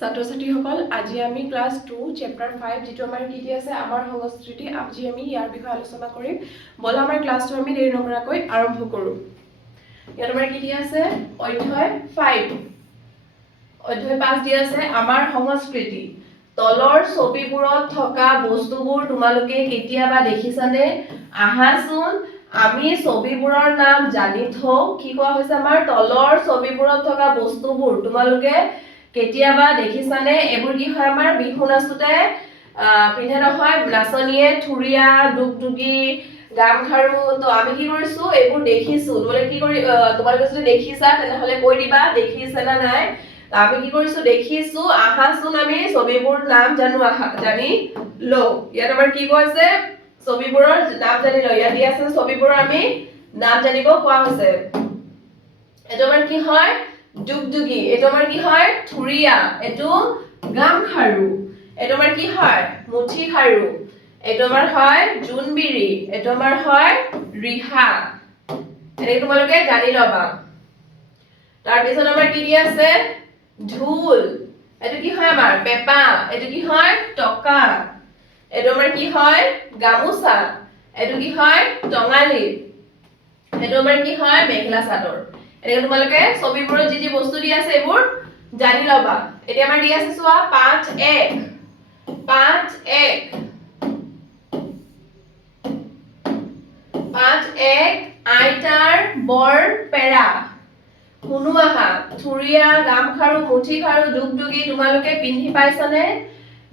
ছাত্ৰ ছাত্ৰীসকল আজি আমি ক্লাছ 2 চেপ্টাৰ 5 যেটো আমাৰ কি কি আছে আমাৰ সংস্কৃতি আজি আমি ইয়াৰ বিষয়ে আলোচনা কৰিম বলা আমাৰ ক্লাছটো আমি দেৰি নকৰাকৈ আৰম্ভ কৰো ইয়াত আমাৰ কি কি আছে অধ্যায় 5 অধ্যায় 5 দিয়া আছে আমাৰ সংস্কৃতি তলৰ ছবিবোৰত থকা বস্তুবোৰ তোমালোকে কেতিয়াবা দেখিছানে আহাচোন আমি ছবিবোৰৰ নাম জানি থওঁ কি কোৱা হৈছে আমাৰ তলৰ ছবিবোৰত থকা বস্তুবোৰ তোমালোকে কেতিয়াবা দেখিছানে এবোৰ কি হয় আমাৰ বিহু নাচুতে পিন্ধে নহয় নাচনীয়ে থুৰিয়া দুগদুগী গামখাৰু তো আমি কি কৰিছো এবোৰ দেখিছো তোমালোকে যদি দেখিছা তেনেহলে কৈ দিবা দেখিছা না নাই আমি কি কৰিছো দেখিছো আহাচোন আমি ছবিবোৰ নাম জানি লো ইয়াত আমাৰ কি কৈছে ছবিবোৰৰ নাম জানি লো ইয়াত দিয়া আছে ছবিবোৰৰ আমি নাম জানিব কোৱা হৈছে এটো আমাৰ কি হয় দুগদুগী এটো আমাৰ কি হয় থুৰিয়া এটো গামখাৰু এটো আমাৰ কি হয় মুঠি খাৰু এটো আমাৰ হয় জোনবিৰি এটো আমাৰ হয় ৰিহা এনে তোমালোকে জানি লবা তাৰ পিছত আমাৰ কি দিয়া আছে ঢোল এটো কি হয় আমাৰ পেপা এটো কি হয় টকা এটো আমাৰ কি হয় গামোচা এটো কি হয় টঙালি এটো আমাৰ কি হয় মেখেলা চাদৰ এনে তোমালোকে ছবিবোৰত যি বস্তু দিয়া আছে এবোৰ জানি লবা এতিয়া আমাৰ দিয়া আছে চোৱা 5-1 আইতাৰ বৰ পেৰা শুনো আহা থুৰিয়া গামখাৰু মুঠি খাৰু দুগদুগী তোমালোকে পিন্ধি পাইছানে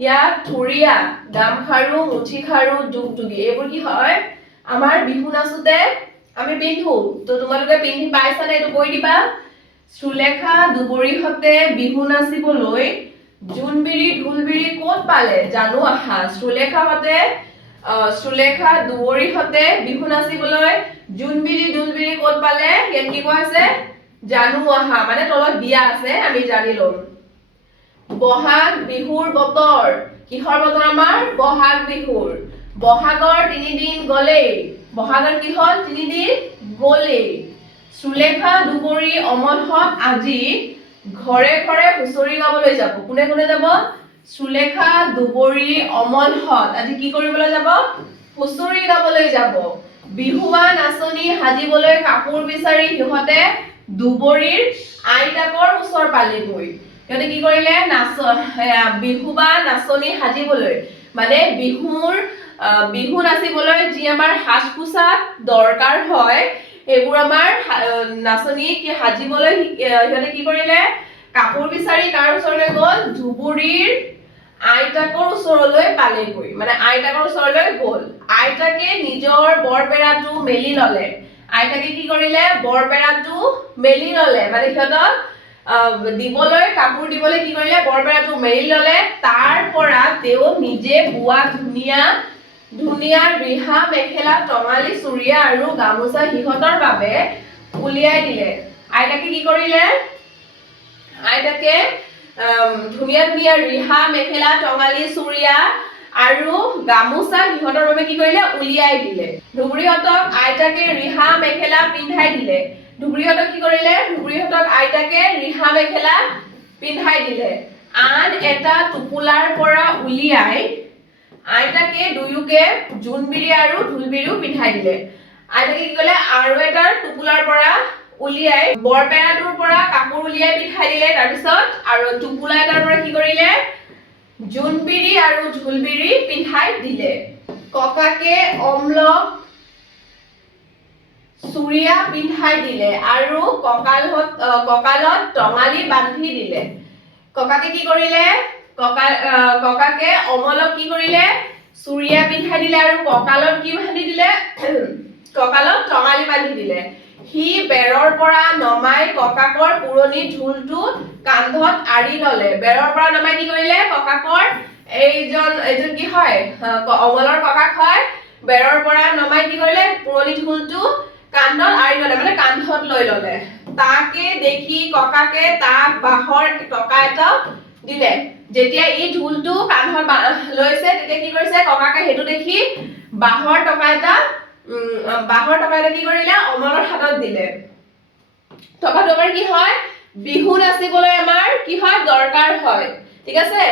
ইয়াত থুৰিয়া গামখাৰু মুঠি খাৰু দুগদুগী এইবোৰ কি হয় আমাৰ বিহু নাচুতে আমি পিন্ধো তো তোমালোকে পিন্ধি পাইছানে এটো কৈ দিবা সুলেখা দুবৰীহতে বিহু নাচিবলৈ জোনবিৰি ঢোলবিৰি ক'ত পালে জানো আহা সুলেখা দুবৰীহতে বিহু নাচিবলৈ জোনবিৰি ঢোলবিৰি ক'ত পালে ইয়াত কি কোৱা আছে জানো আহা মানে তলত দিয়া আছে আমি জানি লম বহাগ বিহুৰ বতৰ কিহৰ বতৰ আমাৰ বহাগ বিহুৰ বহাগৰ 3 দিন গলেই বহাগৰ কি হল 3 দিন গলেই সুলেখা দুবৰী অমলহত আজি ঘৰে ঘৰে হুঁচৰি গাবলৈ যাব কোনে কোনে যাব সুলেখা দুবৰী অমলহত আজি কি কৰিবলৈ যাব হুঁচৰি গাবলৈ যাব বিহুৱা নাচনী হাজিবলৈ কাপোৰ বিচাৰি সিহঁতে দুবৰীৰ আইতাকৰ ওচৰ পালেগৈ সিহঁতে কি কৰিলে বিহুৱা নাচনী হাজিবলৈ মানে বিহু নাচিবলৈ যি আমাৰ সাজ পোছাক দৰকাৰ হয় এইবোৰ আমাৰ নাচনী কি হাজিবলৈ সিহঁতে কি কৰিলে কাপোৰ বিচাৰি কাৰ ওচৰলৈ গ'ল দুবৰীৰ আইতাকৰ ওচৰলৈ পালেগৈ মানে আইতাকৰ ওচৰলৈ গ'ল আইতাকে নিজৰ বৰপেৰাটো মেলি ললে আইতাকে কি কৰিলে বৰপেৰাটো মেলি ললে মানে সিহঁতক দিবলৈ কাপোৰ দিবলৈ কি কৰিলে বৰপেৰাটো মেলি ললে তাৰ পৰা তেওঁ নিজে বোৱা ধুনীয়া ৰিহা মেখেলা টঙালি চুৰিয়া আৰু গামোচা সিহঁতৰ বাবে উলিয়াই দিলে আইতাকে কি কৰিলে আইতাকে ধুনীয়া ৰিহা মেখেলা টঙালি চুৰিয়া আৰু গামোচা সিহঁতৰ বাবে কি কৰিলে উলিয়াই দিলে ধুবুৰীহঁতক আইতাকে ৰিহা মেখেলা পিন্ধাই দিলে ধুবুৰীহঁতক কি কৰিলে ধুবুৰীহঁতক আইতাকে ৰিহা মেখেলা পিন্ধাই দিলে আন এটা টোপোলাৰ পৰা উলিয়াই আইতাকে দুয়োকে জোনবিৰি আৰু ঢোলবিৰিও পিন্ধাই দিলে আইতাকে কি কৰিলে আৰু এটা টোপোলাৰ পৰা উলিয়াই বৰপেৰাটোৰ পৰা কাপোৰ উলিয়াই পিন্ধাই দিলে তাৰ পিছত আৰু টোপোলা এটাৰ পৰা কি কৰিলে জোনবিৰি আৰু ঢোলবিৰি পিন্ধাই দিলে ককাকে অমলক চুৰিয়া পিন্ধাই দিলে আৰু কঁকালত টঙালি বান্ধি দিলে ককাকে কি কৰিলে ককাকে অমলক কি কৰিলে চুৰিয়া পিন্ধাই দিলে আৰু কঁকালত কি বান্ধি দিলে কঁকালত টঙালি বান্ধি দিলে সি বেৰৰ পৰা নমাই ককাকৰ পুৰণি ঢোলটো কান্ধত আৰি ললে বেৰৰ পৰা নমাই কি কৰিলে ককাকৰ এইজন কি হয় অমলৰ ককাক হয় বেৰৰ পৰা নমাই কি কৰিলে পুৰণি ঢোলটো কান্ধত আৰি ললে মানে কান্ধত লৈ ললে তাকে দেখি ককাকে তাক বাঁহৰ টকা এটা দিলে যেতিয়া এই ঢোলটো কান্ধত লৈছে তেতিয়া কি কৰিছে ককাকে হেতু দেখি বাঁহৰ টকা এটা কি কৰিলে অমলৰ হাতত দিলে টকাটো আমাৰ কি হয় বিহু নাচিবলৈ আমাৰ কি হয় দৰকাৰ হয় ঠিক আছে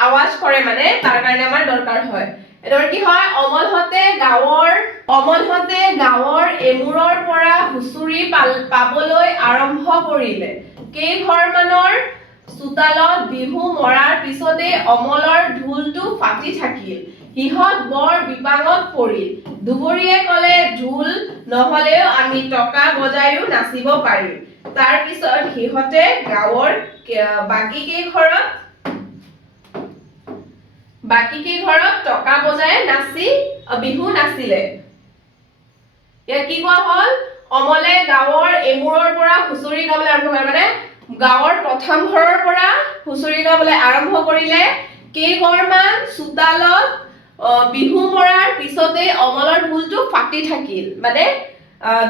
আৱাজ কৰে মানে তাৰ কাৰণে আমাৰ দৰকাৰ হয় এটাৰ কি হয় অমলহতে গাঁৱৰ এমূৰৰ পৰা হুঁচৰি পাবলৈ আৰম্ভ কৰিলে কেইঘৰ মানৰ চোতালত বিহু মৰাৰ পিছতে অমলৰ ঢোলটো ফাটি থাকিল সিহঁত বৰ বিপাঙত পৰিল দুবৰীয়ে ক'লে ঢোল নহলেও আমি টকা বজায়ো নাচিব পাৰিম তাৰ পিছত সিহঁতে গাঁৱৰ বাকী কেইঘৰত টকা বজাই বিহু নাচিলে ইয়াত কি কোৱা হ'ল অমলে গাঁৱৰ এমূৰৰ পৰা হুঁচৰি গাবলৈ আৰম্ভ কৰে মানে গাঁৱৰ প্ৰথম ঘৰৰ পৰা হুঁচৰি গাবলৈ আৰম্ভ কৰিলে কেইঘৰমান চোতালত বিহু মৰাৰ পিছতে অমলৰ ঢোলটো ফাটি থাকিল মানে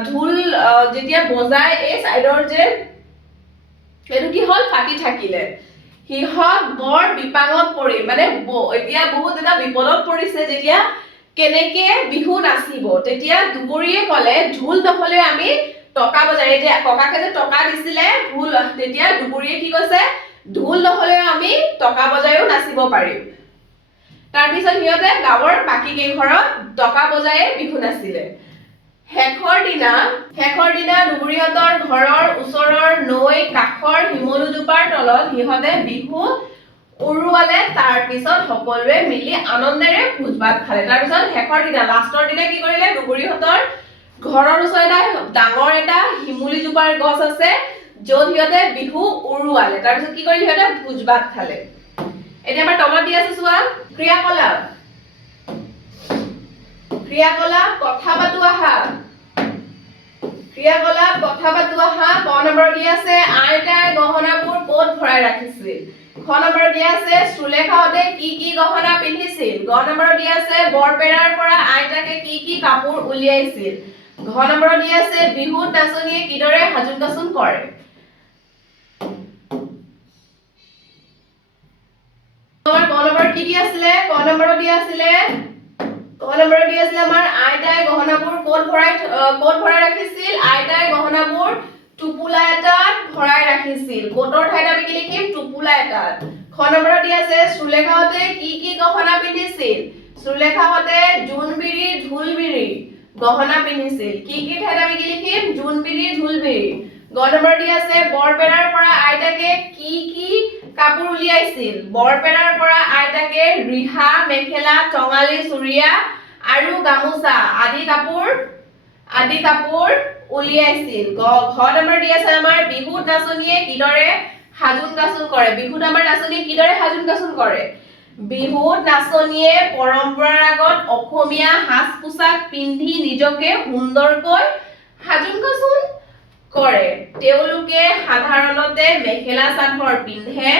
ঢোল যেতিয়া বজাই এই সাইডৰ যে এটো কি হল ফাটি থাকিলে সিহঁত বৰ বিপাঙত পৰিল মানে এতিয়া বহুত এটা বিপদত পৰিছে যেতিয়া কেনেকে বিহু নাচিব তেতিয়া দুবৰীয়ে ক'লে ঢোল নহলে আমি টকা বজাই যে ককাকে যে টকা দিছিলে ঢোল তেতিয়া দুবৰীয়ে কি কৈছে ঢোল নহলে আমি টকা বজায়ো নাচিব পাৰিম তাৰ পিছত সিহঁতে গাঁৱৰ বাকী কেইঘৰত টকা বজায়ে বিহু নাচিলে শেষৰ দিনা দুবৰীহঁতৰ ঘৰৰ ওচৰৰ নৈ কাষৰ শিমলুজোপাৰ তলত সিহঁতে বিহু উৰুৱালে তাৰ পিছত সকলোৱে মিলি আনন্দেৰে ভোজ ভাত খালে তাৰ পিছত শেষৰ দিনা লাষ্টৰ দিনা কি কৰিলে দুবৰীহঁতৰ ঘৰৰ ওচৰত ডাঙৰ এটা শিমলুজোপাৰ গছ আছে য'ত সিহঁতে বিহু উৰুৱালে তাৰ পিছত কি কৰিলে সিহঁতে ভোজ ভাত খালে এতিয়া আমাৰ তলত দি আছে চোৱা ক্ৰিয়াকলাপ কথা পাতো আহা ক নম্বৰ দি আছে আইতাই গহনাবোৰ ক'ত ভৰাই ৰাখিছিল খ নম্বৰ দি আছে সুলেখাহঁতে কি গহনা পিন্ধিছিল গ নম্বৰ দি আছে বৰপেৰাৰ পৰা আইতাকে কি কাপোৰ উলিয়াইছিল ঘ নম্বৰ দি আছে বিহুত নাচনীয়ে কিদৰে সাজোন কাচোন কৰে আমাৰ ক নম্বৰ কি দি আছিলে ক নম্বৰ দি আছিলে আমাৰ আইতাই গহনাবোৰ ক'ত ভৰাই ৰাখিছিল আইতাই গহনাবোৰ টুপুলা এটাত ভৰাই ৰাখিছিল ক'তৰ ঠাইত আমি কি লিখিম টুপুলা এটাত খ নম্বৰ দি আছে সুলেখাহঁতে কি গহনা পিন্ধিছিল সুলেখাহঁতে জোনবিৰি ঢোলবিৰি গহনা পিন্ধিছিল কি ঠাইত আমি কি লিখিম জোনবিৰি ঢোলবিৰি গ নম্বৰ দি আছে বৰপেৰাৰ পৰা আইতাকে কি কাপোৰ উলিয়াইছিল বৰপেৰাৰ পৰা আইতাকে ৰিহা মেখেলা টঙালী চুৰিয়া আৰু গামোচা আদি কাপোৰ উলিয়াইছিল ঘ নম্বৰ দি আছে আমাৰ বিহুত নাচনীয়ে কিদৰে সাজোন কাচোন কৰে বিহুত আমাৰ নাচনীয়ে কিদৰে সাজোন কাচোন কৰে বিহুত নাচনীয়ে পৰম্পৰাগত অসমীয়া সাজ পোছাক পিন্ধি নিজকে সুন্দৰকৈ সাজোন কাচোন কৰে তেওঁলোকে সাধাৰণতে মেখেলা চাদৰ পিন্ধে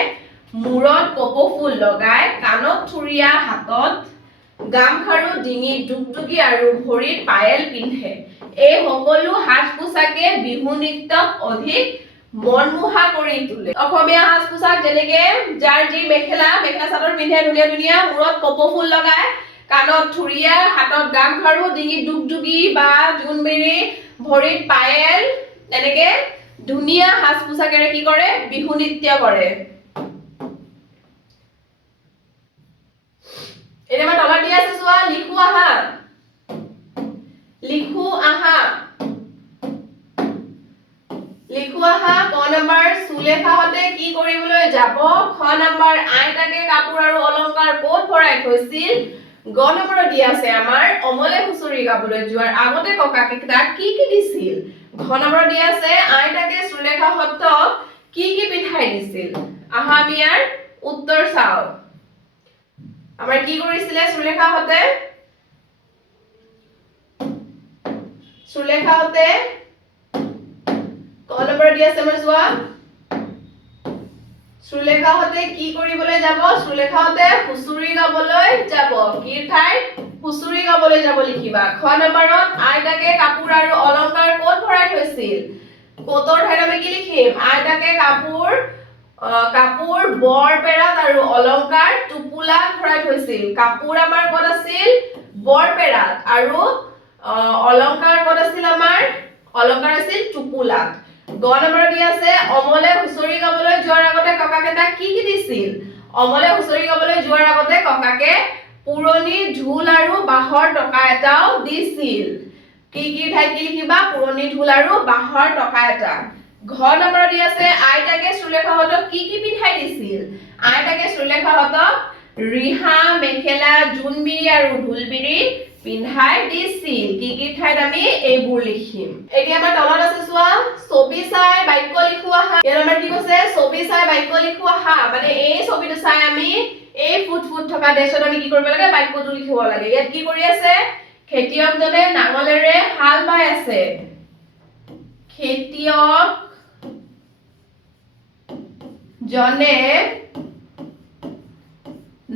মূৰত কপৌফুল লগাই কাণত থুৰিয়া হাতত গামখাৰু ডিঙিত দুগদুগী আৰু ভৰিত পায়েল পিন্ধে এই সকলো সাজ পোছাকে বিহু নৃত্যক অধিক মনমোহা কৰি তোলে অসমীয়া সাজ পোছাক যেনেকে যাৰ যি মেখেলা চাদৰ পিন্ধে ধুনীয়া মূৰত কপৌফুল লগাই কাণত থুৰিয়া হাতত গামখাৰু ডিঙিত দুগদুগী বা জোনবিৰি ভৰিত পায়েল এনেকে ধুনীয়া সাজ পোছাকেৰে কি কৰে বিহু নৃত্য কৰে এটা আমাৰ তলত দি আছে চোৱা লিখো আহা ক নম্বৰ সুলেখাহঁতে কি কৰিবলৈ যাব খ নম্বৰ আইতাকে কাপোৰ আৰু অলংকাৰ ক'ত ভৰাই থৈছিল গ নম্বৰ দি আছে আমাৰ অমলে হুঁচৰি গাবলৈ যোৱাৰ আগতে ককাকে তাক কি দিছিল ঘ নম্বৰ দি আছে আইতাকে সুলেখাহঁতক কি পিন্ধাই দিছিল আহা আমি ইয়াৰ উত্তৰ চাও আমাৰ কি কৰিছিলে সুলেখাহঁতে ক নম্বৰ দি আছে আমাৰ চোৱা সুলেখাহঁতে কি কৰিবলৈ যাব সুলেখাহঁতে হুঁচৰি গাবলৈ যাব কি ঠাইত হুঁচৰি গাবলৈ যাব লিখিবা খ নম্বৰত আইতাকে কাপোৰ আৰু অলংকাৰ ক'ত ভৰাই থৈছিল ক'তৰ ঠাইত আমি কি লিখিম আইতাকে কাপোৰ বৰপেৰাত আৰু অলংকাৰ টুপুলাত ভৰাই থৈছিল কাপোৰ আমাৰ ক'ত আছিল বৰপেৰাত আৰু অলংকাৰ ক'ত আছিল আমাৰ অলংকাৰ আছিল টুপুলাত গ নম্বৰ দি আছে অমলে হুঁচৰি গাবলৈ যোৱাৰ আগতে ককাকে তাক কি দিছিল অমলে হুঁচৰি গাবলৈ যোৱাৰ আগতে ককাকে পুৰণি ঢোল আৰু বাঁহৰ টকা এটাও দিছিল। কি ঠাইত কি লিখিবা? পুৰণি ঢোল আৰু বাঁহৰ টকা এটা। ঘ নম্বৰ দি আছে আইতাকে সুলেখাহঁতক কি পিন্ধাই দিছিল? আইতাকে সুলেখাহঁতক ৰিহা, মেখেলা, জোনবিৰি আৰু ঢোলবিৰি পিন্ধাই দিছিল। কি ঠাইত আমি এইবোৰ লিখিম। এতিয়া আমাৰ তলত আছে চোৱা, ছবি চাই বাক্য লিখো আহা। ইয়াত আমাৰ কি কৈছে? ছবি চাই বাক্য লিখো আহা। মানে এই ছবিটো চাই আমি এই ফুট থকা দেশত আমি কি কৰিব লাগে? বাক্যটো লিখিব লাগে। ইয়াত কি কৰি আছে? খেতিয়কজনে নাঙলেৰে হাল বাই আছে। খেতিয়ক জনে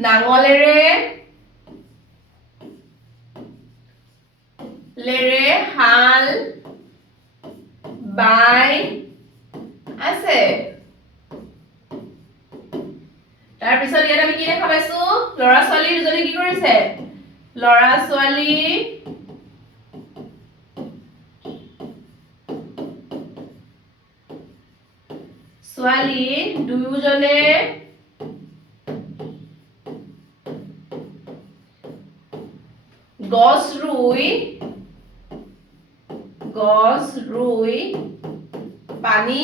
নাঙলেৰে হাল বাই আছে। তাৰপিছত ইয়াত আমি কি দেখা পাইছো? ল'ৰা ছোৱালী দুজনে কি কৰিছে? ল'ৰা ছোৱালী দুয়োজনে গছ ৰুই পানী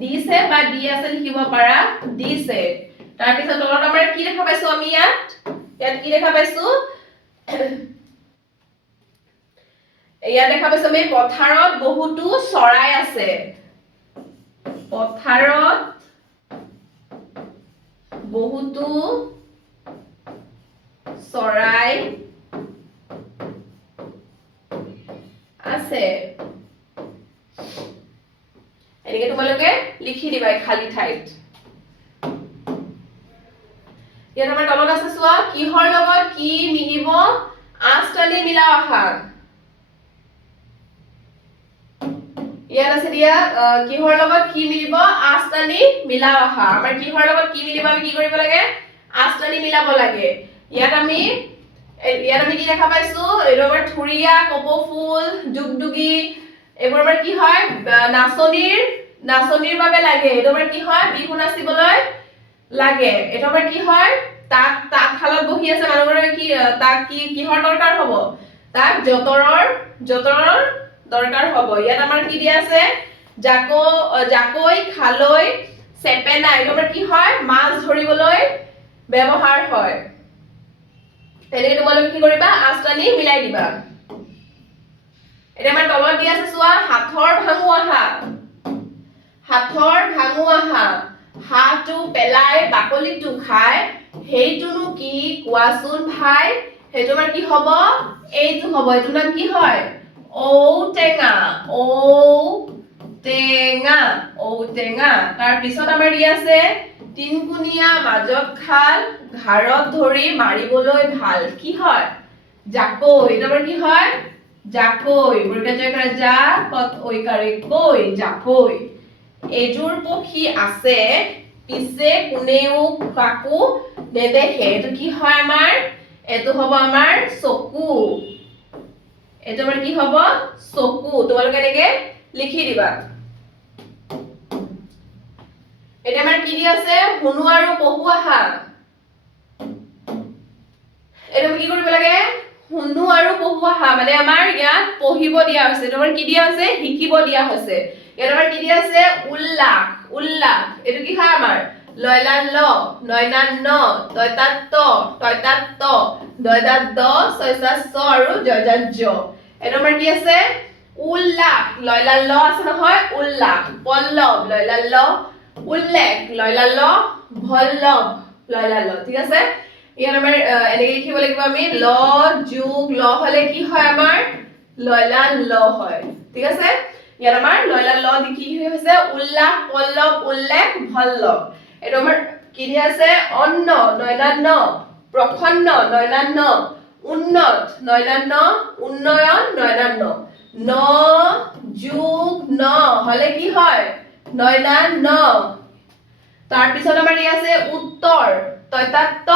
দিছে বা দি আছে লিখিব পাৰা, দিছে। তাৰপিছত তলত আমাৰ কি দেখা পাইছো? আমি ইয়াত কি দেখা পাইছো? ইয়াত দেখা পাইছো আমি পথাৰত বহুতো চৰাই আছে। পথাৰত বহুতো চৰাই আছে। এনেকে তোমালোকে লিখি দিবা খালী ঠাইত। ইয়াত আমাৰ তলত আছে চোৱা, কিহৰ লগত কি মিলিব? আঁচ টানি মিলাও আহা। ইয়াত আছে দিয়া কিহৰ লগত কি মিলিব? আঁচ টানি মিলাও আহা। আমাৰ কিহৰ লগত কি মিলিব? আমি কি কৰিব লাগে? আঁচ টানি মিলাব লাগে। ইয়াত আমি কি দেখা পাইছো? এইটো আমাৰ থুৰিয়া, কপৌফুল, দুগদুগী, এইবোৰ আমাৰ কি হয়? নাচনীৰ বাবে লাগে। এইটো আমাৰ কি হয়? বিহু নাচিবলৈ লাগে। এইটো আমাৰ কি হয়? তাঁতশালত বহি আছে মানুহবোৰে কি তাক কিহৰ দৰকাৰ হ'ব? তাক যঁতৰৰ দৰকাৰ হ'ব। ইয়াত আমাৰ কি দিয়া আছে? জাকৈ, খালৈ, চেপেনা, এইটো আমাৰ কি হয়? মাছ ধৰিবলৈ ব্যৱহাৰ হয়। তেনেকে তোমালোকে কি কৰিবা? আঁচ টানি মিলাই দিবা। এতিয়া আমাৰ তলত দিয়া আছে চোৱা, হাতৰ ভাঙো আহা। হাঁহটো পেলাই বাকলিটো খাই, সেইটোনো কি কোৱাচোন ভাই? সেইটো আমাৰ কি হ'ব? এইটো হ'ব। এইটোৰ নাম কি হয়? ঔটেঙা। তাৰ পিছত আমাৰ দি আছে তিনকুণীয়া মাজত খাল, ঘাৰত ধৰি মাৰিবলৈ ভাল। কি হয়? জাকৈ। এইটো আমাৰ কি হয়? জাকৈ। জাকৈ। এযোৰ পক্ষী আছে, পিছে কোনেও কাকো নেদেখে। এইটো কি হয় আমাৰ? এইটো হ'ব আমাৰ চকু। এইটো আমাৰ কি হ'ব? চকু। তোমালোকে এনেকে লিখি দিবা। এতিয়া আমাৰ কি দি আছে? শুনো আৰু পঢ়ো আহা। এইটো কি কৰিব লাগে? শুনো আৰু পঢ়ো আহা। মানে আমাৰ ইয়াত পঢ়িব দিয়া হৈছে। এইটো আমাৰ কি দিয়া হৈছে? শিকিব দিয়া হৈছে। ইয়াত আমাৰ কি দিয়া আছে? উল্লাস। এইটো কি হয় আমাৰ? লয়লাল ল, নয়নাল ন, তয়তাত ত, তয়তাত ত, দয়তাত দ, ছয়তাত ছ আৰু জয়তাত জ। এইটো আমাৰ কি আছে? উল্লাস। লয়লাল ল আছে নহয়? উল্লাস। পল্লৱ, লয়লাল ল, উল্লেখ, লয়লাল ল, ভল্লভ, লয়লাল ল। ঠিক আছে? ইয়াত আমাৰ এনেকে লিখিব লাগিব আমি, ল যোগ ল হলে কি হয় আমাৰ? লয়লাল ল হয়। ঠিক আছে? ইয়াত আমাৰ লয়লাল ল কি হৈছে? উল্লাস, পল্লৱ, উল্লেখ, ভল্লভ। এইটো আমাৰ কি দি আছে? অন্ন, নয়নাল ন, প্ৰসন্ন, নয়নাল ন, উন্নত, নয়নাল ন, উন্নয়ন, নয়নাল ন। ন যোগ ন হলে কি হয়? নয়নাল ন। তাৰপিছত আমাৰ ই আছে উত্তৰ, তয়তাত ত,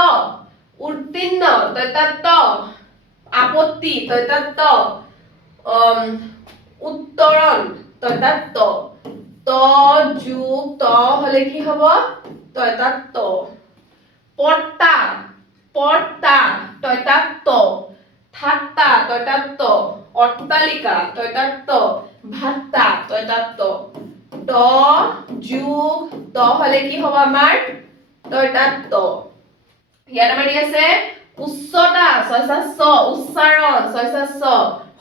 উত্তীৰ্ণ, তয়তাত ত, আপত্তি, তয়তাত ত, উত্তৰণ, তয়তাত ত। ত যোগ ত হলে কি হ'ব? তই তাত ত পৰ্তা পৰ্তা তই তাত ত ঠাট্টা তই তাত ত অট্টালিকা তই তাত ত ভাট্টা তই তাত ত ত যোগ ত হলে কি হ'ব আমাৰ তই তাত ত ইয়াত আমাৰ কি আছে উচ্চতা ছয়সা ছ উচ্চাৰণ ছয়সা ছ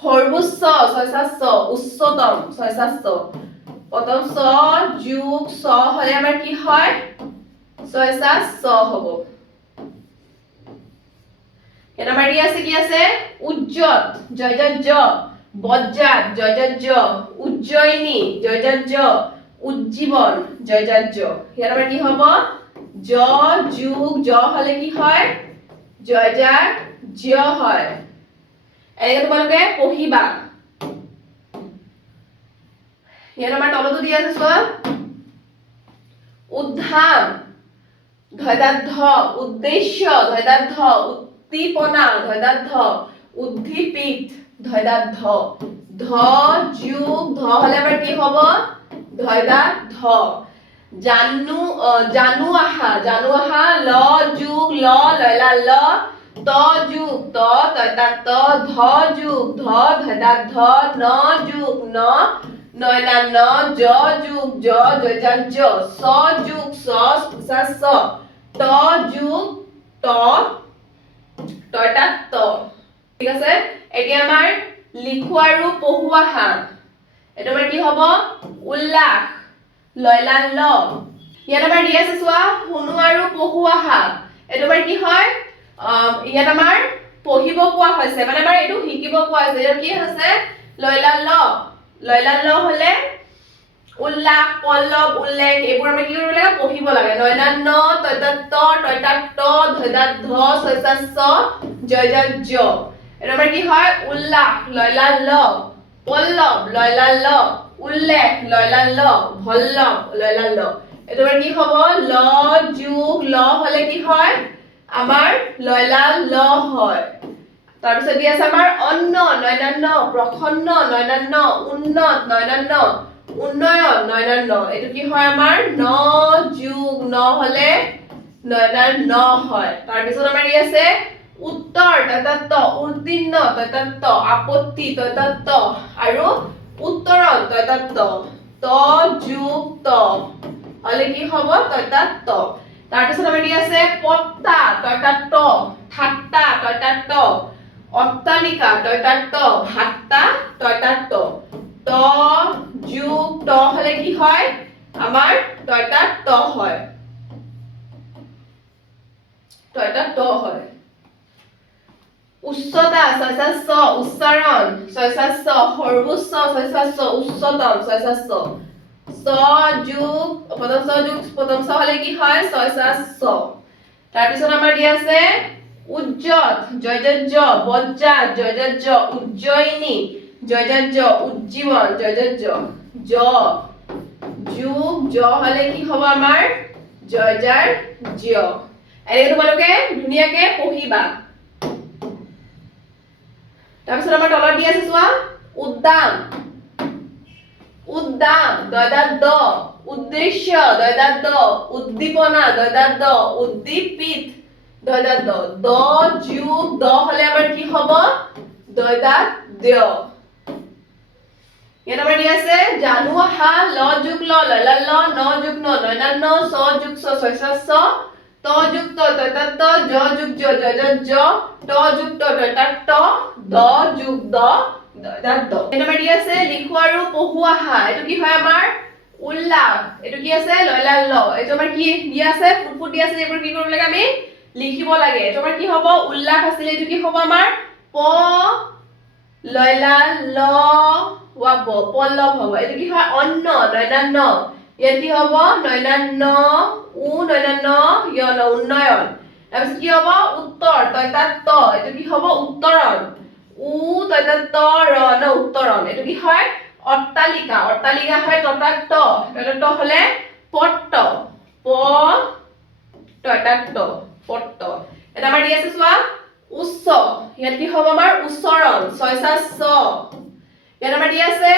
সৰ্বোচ্চ ছয়সা ছ উচ্চতম ছয়সা ছ প্ৰথম ছ যোগ ছ হলে আমাৰ কি হয় ছয়সা ছ হ'ব ইয়াত আমাৰ কি আছে উজ্জত জয়জত বজ্জাত জয়জত উজ্জয়িনী জয়জত উজ্জীৱন জয়জত ইয়াত আমাৰ কি হ'ব জ যোগ জ হলে কি হয় জয়জাত জ হয় এনেকে তোমালোকে পঢ়িবা ইয়াত আমাৰ তলতো দি আছে চোৱা উদ্ধাম ধয়দাত ধ উদ্দেশ্য ধয়দাত ধ উদ্দীপনা ধয়দাত ধ উদ্দীপিত ধয়দাত ধ ধ যোগ ধ হলে আমাৰ কি হ'ব ধয়দাত ধ জানু আহা ল যোগ ল লয়লা ল ত যোগ ত তয়তাত ত ধ যোগ ধ ধয়দাত ধ ন যোগ ন নয়না ন জ যোগ জ জয়জাত জ ছ যোগ ছ ছ ত যোগ ত তয়তাত ত ঠিক আছে এতিয়া আমাৰ লিখো আৰু পঢ়োৱা হা এটা আমাৰ কি হ'ব উল্লাস লয়লা ল ইয়াত আমাৰ দি আছে চোৱা শুনো আৰু পঢ়োৱা হা এটা আমাৰ কি হয় ইয়াত আমাৰ পঢ়িব কোৱা হৈছে মানে আমাৰ এইটো শিকিব কোৱা হৈছে ইয়াত কি আছে লয়লা ল হলে উল্লাস পল্লৱ উল্লেখ এইবোৰ আমি কি কৰিব লাগে পঢ়িব লাগে লয়লা ন তয়তাত ত তয়তাত ত ধয়দাত ধ ছয়সা ছ জয়জাত জ এটা আমাৰ কি হয় উল্লাস লয়লা ল পল্লৱ লয়লা ল উল্লেখ লয়লা ল ভল্লভ লয়লা ল এইটো আমাৰ কি হ'ব ল যোগ ল হলে কি হয় আমাৰ লয়লা ল হয় তাৰপিছত দি আছে আমাৰ অন্ন নয়নান্ন প্ৰসন্ন নয়নান্ন উন্নত নয়নান্ন উন্নয়ন নয়নান্ন এইটো কি হয় আমাৰ ন যোগ ন হলে নয়নান্ন হয় তাৰপিছত আমাৰ কি আছে উত্তৰ তয়তাত ত উত্তীৰ্ণ তয়তাত ত আপত্তি তয়তাত ত আৰু উত্তৰণ তয়তাত ত যোগ ত হলে কি হ'ব তয়তাত ত তাৰপিছত আমাৰ কি আছে পট্টা তয়তাত ত ঠাট্টা তয়তাত ত অট্টালিকা তয়তাত ত ভাট্টা তয়তাত ত যোগ ত হলে কি হয় আমাৰ তয়তাত ত হয় তয়তাত ত হয় উচ্চতা ছয়সা ছ উচ্চাৰণ ছয়সা ছ সৰ্বোচ্চ ছয়সা ছ উচ্চতম ছয়সা ছ ছ যোগ প্ৰথম ছ হলে কি হয় ছয়সা ছ তাৰপিছত আমাৰ দি আছে উজ্জত জয়জত বজ্জাত জয়জত উজ্জয়িনী জয়জত উজ্জীৱন জয়জত জ যোগ জ হলে কি হ'ব আমাৰ জয়জাৰ জ এনেকে তোমালোকে ধুনীয়াকে পঢ়িবা তাৰপিছত আমাৰ তলত দি আছে চোৱা উদ্দাম দয়দাত দ উদ্দেশ্য দয়দাত দ উদ্দীপনা দয়দাত দ উদ্দীপিত দয়দাত দ যোগ দ হলে আমাৰ কি হ'ব দয়দাত দ ইয়াত আমাৰ দি আছে জানু আহা ল যোগ ল লয়লা ল ন যোগ ন নয়নান্ন ছ যোগ ছ ছয়সা ছ ত যোগ ত তয়তাত ত জ যোগ জ জয়জত জ ত যোগ ত তয়তাত ত দ যোগ দ দয়দাত দ এটা আমাৰ দি আছে লিখো আৰু পঢ়োৱা হা এইটো কি হয় আমাৰ উল্লাস এইটো কি আছে লয়লা ল এইটো আমাৰ কি দি আছে ফুটফুট দি আছে এইবোৰ কি কৰিব লাগে আমি লিখিব লাগে এইটো আমাৰ কি হ'ব উল্লাস আছিল এইটো কি হ'ব আমাৰ প লয়লা ল ওয়াব পল্লৱ হ'ব এইটো কি হয় অন্ন নয়নান্ন ইয়াত কি হ'ব নয়নান্ন নয়নান্ন য়ন উন্নয়ন তাৰপিছত কি হ'ব উত্তৰ তয়তাত ত এইটো কি হ'ব উত্তৰণ তয়তাত ত ৰ ন উত্তৰণ এইটো কি হয় অট্টালিকা হয় তয়তাত ত হলে পট্ট প তয়তাত ত পট্ট এটা আমাৰ দি আছে চোৱা উচ্চ ইয়াত কি হ'ব আমাৰ উচ্চৰণ ছয়সা ছ ইয়াত আমাৰ দি আছে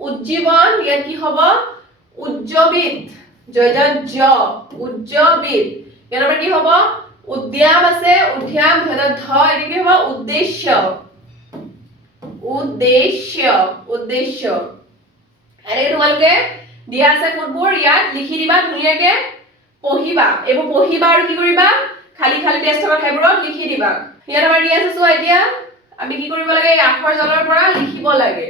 উজ্জীৱন ইয়াত কি হ'ব উজ্জীৱিত জয়জত জ উজ্জবিত ইয়াৰ নাম্বাৰ কি হ'ব উদ্যাম আছে উদ্যাম ভেদত ধ এটো কি হ'ব উদ্দেশ্য উদ্দেশ্য উদ্দেশ্য এনেকে তোমালোকে দিয়া আছে কোডবোৰ ইয়াত লিখি দিবা ধুনীয়াকে পঢ়িবা এইবোৰ পঢ়িবা আৰু কি কৰিবা খালি খালি টেষ্ট থকা ঠাইবোৰত লিখি দিবা ইয়াত আমাৰ দিয়া আছে চোৱা এতিয়া আমি কি কৰিব লাগে এই আখৰ জালৰ পৰা লিখিব লাগে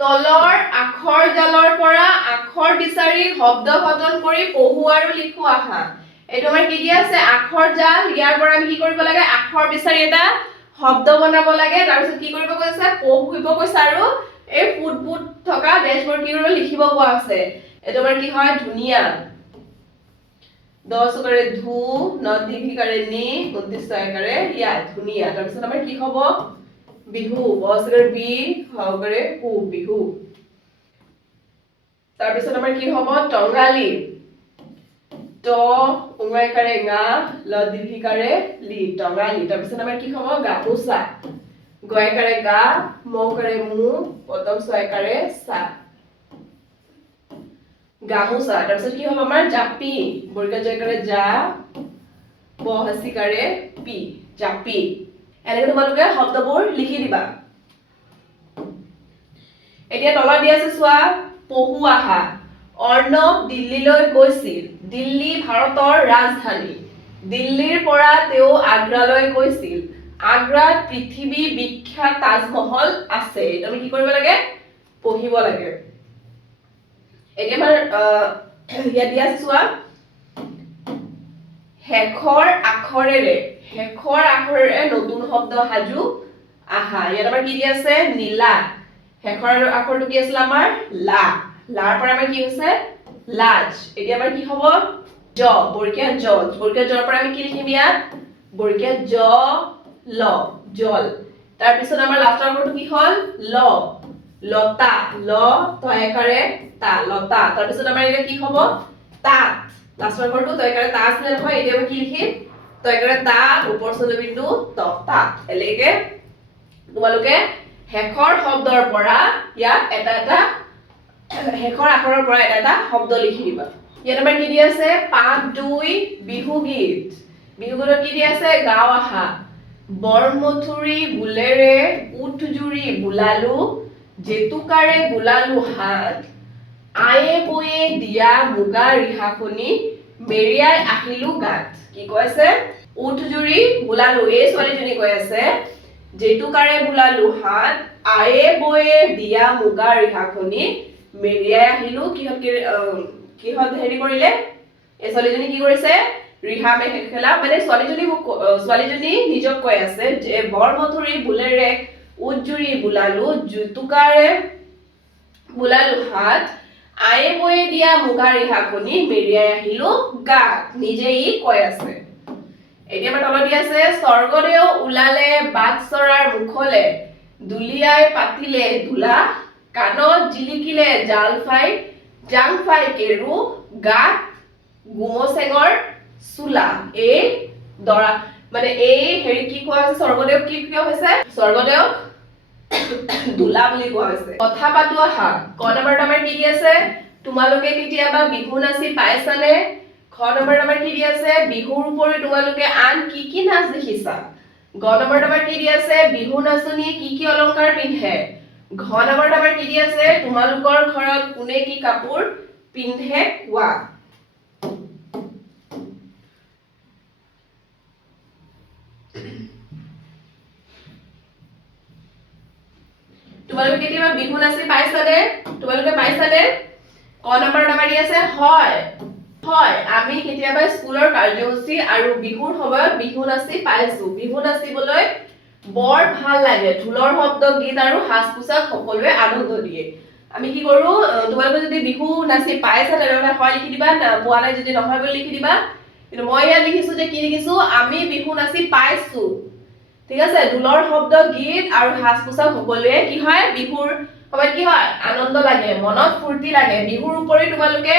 তলৰ আখৰ জালৰ পৰা আখৰ বিচাৰি শব্দ গঠন কৰি পঢ়ো আৰু লিখো আহা এইটো আমাৰ কি দিয়া আছে আখৰ জাল ইয়াৰ পৰা আমি কি কৰিব লাগে আখৰ বিচাৰি এটা শব্দ বনাব লাগে তাৰ পিছত কি কৰিব কৈছে পঢ়িব কৈছে আৰু এই ফুট থকা ডেশবোৰ কি কৰিব লিখিব কোৱা আছে এইটো আমাৰ কি হয় ধুনিয়া 10 কৰে ধু নদীভি কৰে নি 29 কৰে ইয়া ধুনিয়া তাৰ পিছত আমাৰ কি হ'ব বিহু বছৰ বি হ কৰে কু বিহু তাৰ পিছত আমাৰ কি হ'ব টঙালি ট উঙাই কৰে গা লদিভি কৰে লি টঙালি তাৰ পিছত আমাৰ কি হ'ব গামোচা গয় কৰে গা মৌ কৰে মু পদম ছয় কৰে সা গামোচা তাৰ পিছত কি হ'ব আমাৰ জাপি বৰ্গ জয় কৰে যা ব হাসি কৰে পি জাপি এনেকৈ তোমালোকে শব্দবোৰ লিখি দিবা এতিয়া তলত দিয়া আছে চোৱা পহু আহা অৰ্ণৱ দিল্লীলৈ গৈছিল দিল্লী ভাৰতৰ ৰাজধানী দিল্লীৰ পৰা তেওঁ আগ্ৰালৈ গৈছিল আগ্ৰাত পৃথিৱী বিখ্যাত তাজমহল আছে তুমি কি কৰিব লাগে পঢ়িব লাগে এতিয়া আমাৰ ইয়াত দিয়া চোৱা হেখৰ আখৰেৰে নতুন শব্দ সাজু আহা ইয়াত আমাৰ কি দিয়া আছে নীলা হেখৰ আখৰটো কি আছিল আমাৰ লা লাৰ পৰা আমাৰ কি হৈছে লাজ এতিয়া আমাৰ কি হ'ব জ বৰ্গীয়া জৰ পৰা আমি কি লিখিম ইয়াত বৰ্গীয়া জ ল জল তাৰ পিছত আমাৰ লাষ্টৰ আখৰটো কি হ'ল ল লতা ল তয়কাৰে তা লতা তাৰ পিছত আমাৰ এটা কি হ'ব তাত লাষ্টৰ আখৰটো তয়কাৰে তা আছে নহয় এতিয়া আমি কি লিখিম তয়কাৰে তা ওপৰ চলবিন্দু ত তাত এলেকে তোমালোকে হেখৰ শব্দৰ পৰা ইয়াত এটা হেখৰ আখৰৰ পৰা এটা শব্দ লিখি দিবা ইয়াত আমাৰ কি দিয়া আছে 5-2 বিহু গীতত কি দিয়া আছে গাও আহা বৰমথুৰি বুলেৰে উঠজুৰি বুলালু জেতুকাৰে বুলালু হাত আয়ে বয়ে দিয়া মুগা ৰিহাখনি মেৰিয়াই আহিলু গাত কি কৈছে উঠজুৰি বুলালু এই ছোৱালীজনী কৈ আছে জেতুকাৰে বুলালু হাত আয়ে বয়ে দিয়া মুগা ৰিহাখনি মেৰিয়াই আহিলু কিহত হেৰি কৰিলে এই ছোৱালীজনী কি কৰিছে ৰিহা মেখেলা মানে ছোৱালীজনী নিজক কৈ আছে যে বৰমথুৰি বুলেৰে উজ্জুৰি বুলালু জুতুকাৰে বুলালু হাত আয়ে বয়ে দিয়া মুগা ৰিহাখনি মেৰিয়াই আহিলু গাত নিজে ই কৈ আছে এতিয়া আমাৰ তলত দিয়া আছে স্বৰ্গদেউ ওলালে বাট চৰাৰ মুখলে দুলিয়াই পাতিলে দুলা কাণত জিলিকিলে জাংফাই কেৰু গাত গুমচেঙৰ চুলা এই দৰা মানে এই হেৰি কি কোৱা হৈছে স্বৰ্গদেউ কি হৈছে স্বৰ্গদেউ দুলা বুলি কোৱা হৈছে কথা পাতো আহা ক নম্বৰত আমাৰ কি দি আছে তোমালোকে কেতিয়াবা বিহু নাচি পাইছানে খ নম্বৰত আমাৰ কি দি আছে বিহুৰ উপৰি তোমালোকে আন কি নাচ দেখিছা গ নম্বৰত আমাৰ কি দি আছে বিহু নাচনীয়ে কি অলংকাৰ পিন্ধে ঘ নম্বৰত আমাৰ কি দি আছে তোমালোকৰ ঘৰত কোনে কি কাপোৰ পিন্ধে কোৱা তোমালোকে কেতিয়াবা বিহু নাচি পাইছানে ক নম্বৰত আমাৰ দি আছে হয় আমি কেতিয়াবা স্কুলৰ কাৰ্যসূচী আৰু বিহুৰ সময়ত বিহু নাচি পাইছো বিহু নাচিবলৈ বৰ ভাল লাগে ঢোলৰ শব্দ গীত আৰু সাজ পোছাক সকলোৱে আনন্দ দিয়ে আমি কি কৰো তোমালোকে যদি বিহু নাচি পাইছা তেনেহলে হয় লিখি দিবা পোৱা নাই যদি নহয় বুলি লিখি দিবা কিন্তু মই ইয়াত লিখিছো যে কি লিখিছো আমি বিহু নাচি পাইছো ঠিক আছে ঢোলৰ শব্দ গীত আৰু সাজ পোছাক সকলোৱে কি হয় বিহুৰ সময়ত কি হয় আনন্দ লাগে মনত ফূৰ্তি লাগে বিহুৰ উপৰি তোমালোকে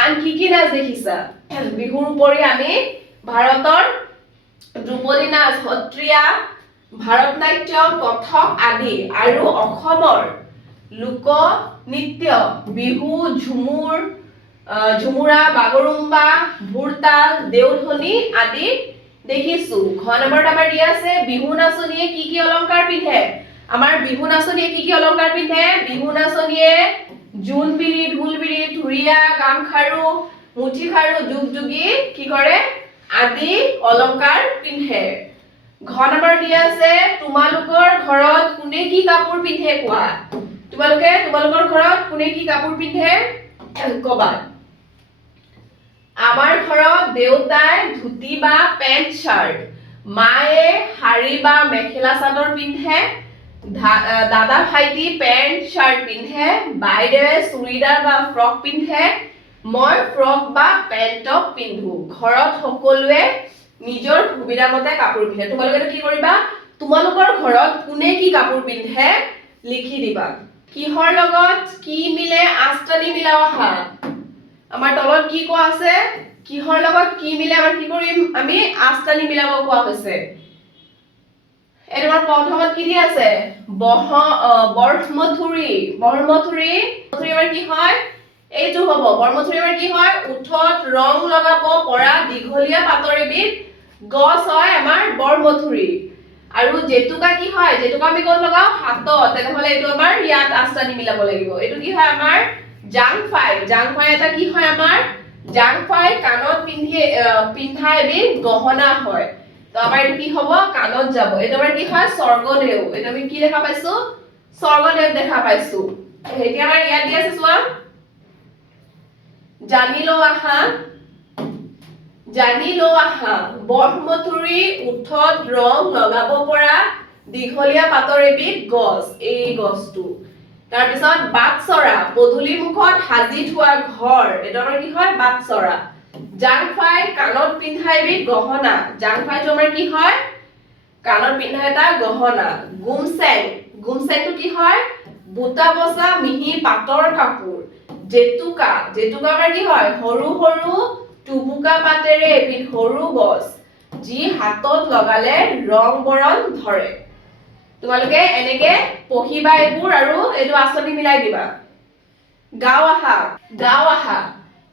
আন কি নাচ দেখিছা বিহুৰ উপৰি আমি ভাৰতৰ ধ্ৰুপদী নাচ সত্ৰীয়া ভাৰতনাট্যম কথক আদি আৰু অসমৰ লোক নৃত্য বিহু ঝুমুৰ ঝুমুৰা বাগৰুম্বা ভুৰতাল দেওধনী আদি দেখিছো ঘ নম্বৰত আমাৰ দিয়া আছে বিহু নাচনীয়ে কি অলংকাৰ পিন্ধে আমাৰ বিহু নাচনীয়ে কি অলংকাৰ পিন্ধে বিহু নাচনীয়ে জোনবিৰি ঢোলবিৰি ধুৰিয়া গামখাৰু মুঠিখাৰু যুগযুগী কি কৰে আদি অলংকাৰ পিন্ধে ঘ নম্বৰ দিয়া আছে তোমালোকৰ ঘৰত কোনে কি কাপোৰ পিন্ধে কোৱা তোমালোকৰ ঘৰত কোনে কি কাপোৰ পিন্ধে কবা আমাৰ ঘৰত দেউতাই ধুতি বা পেন্ট শাৰ্ট মায়ে শাৰী বা মেখেলা চাদৰ পিন্ধে দাদা ভাইটি পেন্ট শাৰ্ট পিন্ধে বাইদেৱে চুৰিদাৰ বা ফ্ৰক পিন্ধে মই ফ্ৰক বা পেন্ট টপ পিন্ধো ঘৰত সকলোৱে নিজৰ সুবিধা মতে কাপোৰ পিন্ধে তোমালোকে কি কৰিবা তোমালোকৰ ঘৰত কোনে কি কাপোৰ পিন্ধে লিখি দিবা কিহৰ লগত কি মিলে আস্তানি মিলাও আহা আমাৰ তলত কি কোৱা আছে কিহৰ লগত কি মিলে আমাৰ কি কৰিম আমি আস্তানি মিলাব কোৱা হৈছে এতোমাৰ প্ৰথমত কি দিয়া আছে বৰমথুৰি আমাৰ কি হয় এইটো হ'ব বৰমথুৰি আমাৰ কি হয় উঠত ৰং লগাব পৰা দীঘলীয়া পাতৰ এবিধ গছ হয় আমাৰ বৰমথুৰি আৰু জেতুকা কি হয় জেতুকা আমি ক'ত লগাও হাতত তেনেহলে এইটো আমাৰ ইয়াত আস্তানি মিলাব লাগিব এইটো কি হয় আমাৰ জাংফাই এটা কি হয় আমাৰ জাংফাই কাণত পিন্ধা এবিধ গহনা হয় তো আমাৰ এইটো কি হ'ব কাণত যাব এইটো আমাৰ কি হয় স্বৰ্গদেউ এইটো আমি কি দেখা পাইছো স্বৰ্গদেউ দেখা পাইছো এতিয়া আমাৰ ইয়াত দি আছে চোৱা জানি লো আহা বৰমথুৰি উঠত ৰং লগাব পৰা দীঘলীয়া পাতৰ এবিধ গছ এই গছটো তাৰপিছত বাটচৰা পদূলি মুখত সাজি থোৱা ঘৰ এটা আমাৰ কি হয় বাটচৰা জাংফাই কাণত পিন্ধা এবিধ গহনা জাংফাইটো আমাৰ কি হয় কাণত পিন্ধা এটা গহনা গুমচেংটো কি হয় বুটা বসা মিহি পাতৰ কাপোৰ জেতুকা আমাৰ কি হয় সৰু সৰু টুবুকা পাতেৰে এবিধ সৰু গছ যি হাতত লগালে ৰং বৰণ ধৰে তোমালোকে এনেকে পঢ়িবা এইবোৰ আৰু এইটো আঁচনি মিলাই দিবা গাও আহা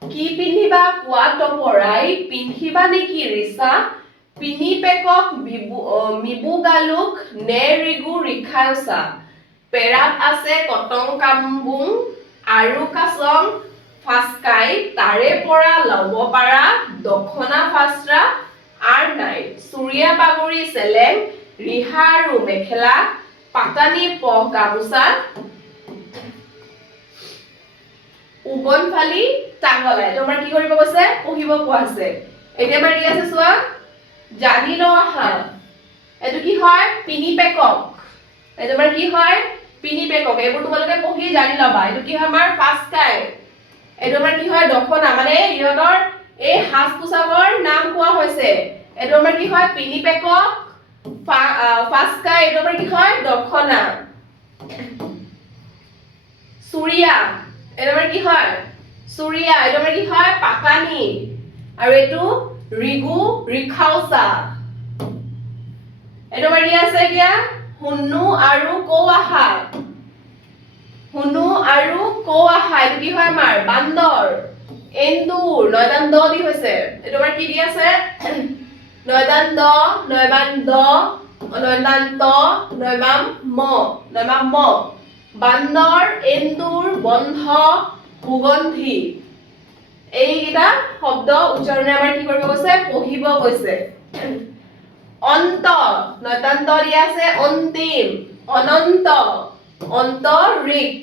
কি পিন্ধিবা কোৱা টপৰাই পিন্ধিবা নেকি ৰিচা পিনি পেকক মিবু গালুক নে ৰিগু ৰিখাউচা পেৰাত আছে কটং কাম্বুং আৰু কাচং ফাস্কাই তাৰে পৰা ল'ব পাৰা দখনা ফাস্ত্ৰা আৰ নাই চুৰিয়া পাগুৰি চেলেং ৰিহা আৰু মেখেলা পাতানি পহ গামোচা উগনফালি টাঙলাই তোমাৰ কি কৰিব কৈছে পঢ়িব কোৱা আছে এতিয়া আমাৰ কি আছে চোৱা জানি লো আহা এটো কি হয় পিনি পেকক এটো আমাৰ কি হয় পিনি পেকক এইবোৰ তোমালোকে পঢ়ি জানি লবা এটো কি হয় আমাৰ ফাস্কাই এটো আমাৰ কি হয় দখনা মানে ইহঁতৰ এই হাস পোছাকৰ নাম কোৱা হৈছে এটো আমাৰ কি হয় পিনি পেকক ফাস্কাই এটো আমাৰ কি হয় দখনা চুৰিয়া এটো আমাৰ কি হয় চুৰিয়া এটো আমাৰ কি হয় পাকানি আৰু এটো ৰিগু ৰিখাউচা এটো আমাৰ কি আছে এতিয়া হুনু আৰু কৌআহা এটো কি হয় আমাৰ বান্দৰ এন্দুৰ নয়দান দ দি হৈছে এটো আমাৰ কি দি আছে নয়দান দ নয়বান দ নয়দান ত নয়বাম ম বান্দৰ এন্দুৰ বন্ধ সুগন্ধি এইকেইটা শব্দ উচ্চাৰণে আমাৰ কি কৰিব কৈছে পঢ়িব কৈছে অন্ত নয়তান্ত দিয়া আছে অন্তিম অনন্ত অন্তৰিক